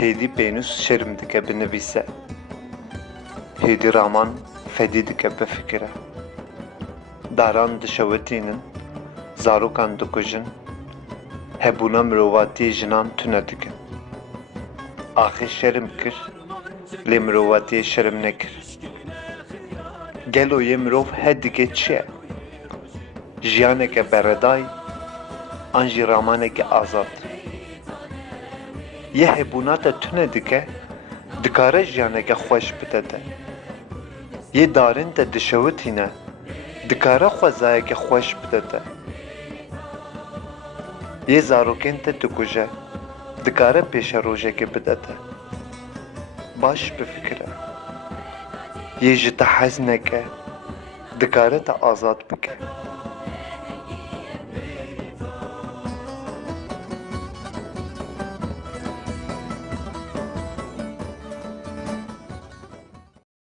Hêdî pênûs şerm dike binivîse. Hêdî raman fedî dike bifikire. Daran dişewitînin, zarokan dikujin, hebûna mirovatiyê jinan tune dikin. Axê şerm kir, lê mirovatiyê şerm nekir. Gelo yê mirov hedike çi ye? Jiyaneke beredayî, an jî ramaneke azad. Yê hebûna te tune dike, dikare jiyaneke xweş bide te. Yê darên te dişewitîne, dikare xwezayeke xweş bide te. Yê zarokên te dikuje, dikare pêşerojekê bide te. Baş bifikire. Yê ji te hez neke, dikare te azad bike.